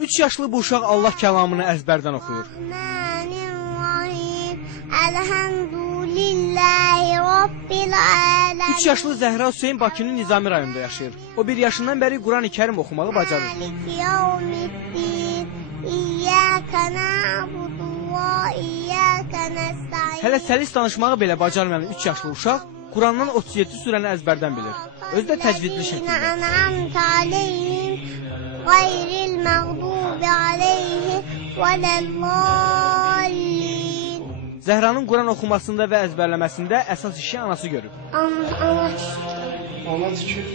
Üç yaşlı bu uşaq Allah kəlamını əzbərdən oxuyur. 3 yaşlı Zəhra Hüseyin Bakının Nizami rayonunda yaşayır. O 1 yaşından bəri Quran-ı Kərim oxumağı bacarır. Hələ səlis danışmağı belə bacarmayan 3 yaşlı uşaq Qurandan 37 surəni əzbərdən bilir. Özü də təcvidli şəkildə. Zəhranın Quran oxumasında və əzbərləməsində əsas işi anası görüb. Ana tikir.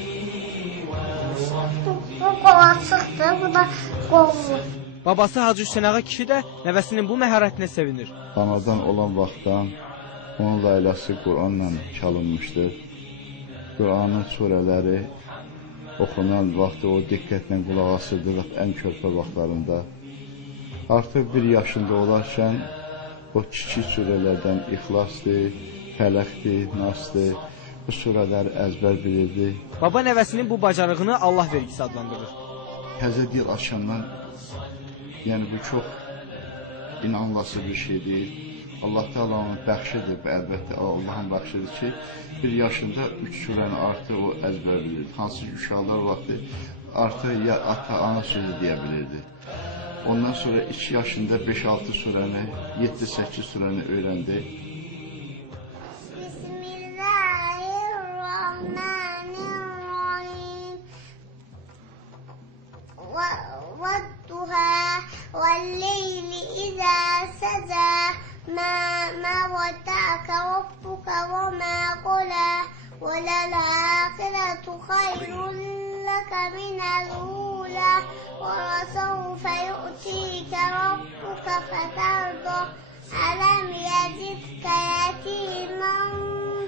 Bu qolacıqdır, bu da qollu. Babası Hacı Hüseyin Ağa kişi də nəvəsinin bu məharətinə sevinir. Anadan olan vaxtdan onun layləsi Quranla çalınmışdır. Quranın surələri oxunan vaxtı o diqqətlə qulaq asırdı ən körpə vaxtlarında. Artıq 1 yaşında olarkən o kiçik surələrdən İxlasdır, Fələqdir, Nasdır, bu surələri əzbər bilirdi. Baba nəvəsinin bu bacarığını Allah vergisi adlandırır. Təzə dil açandan, yəni bu çox inanılası bir şeydir. Allah Teala'nın bəxşidir, əlbəttə Allahın bəxşidir ki, 1 yaşında 3 surəni artıq o əzbər bilirdi. Hansı ki, uşaqlar vaxtı artıq ya ata-ana sözü deyə bilirdi. Ondan sonra 2 yaşında 5-6 surəni, 7-8 surəni öyrəndi. Bismillahirrahmanirrahim. Vadduha velleyli izâ sezâ ma vadda'aka rabbuka ve ma qala ve lel-âkhiratu hayrun laka minel ûlâ وَسَوْفَ يُؤْتِيكَ رَبُّكَ فَتَرْضَىٰ أَلَمْ يَجِدْكَ يَتِيمًا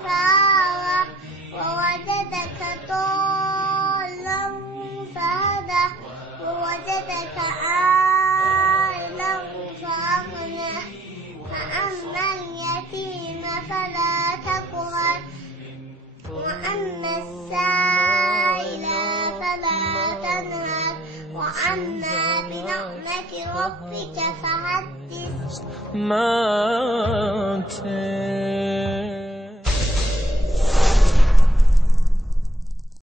فَآوَىٰ وَوَجَدَكَ ضَالًّا فَهَدَىٰ وَوَجَدَكَ عَائِلًا فَأَغْنَىٰ فَأَمَّا الْيَتِيمَ فَلَا تَقْهَرْ وَأَمَّا السَّائِلَ فَلَا تَنْهَرْ وَأَمَّا بِنِعْمَةِ رَبِّكَ فَحَدِّثْ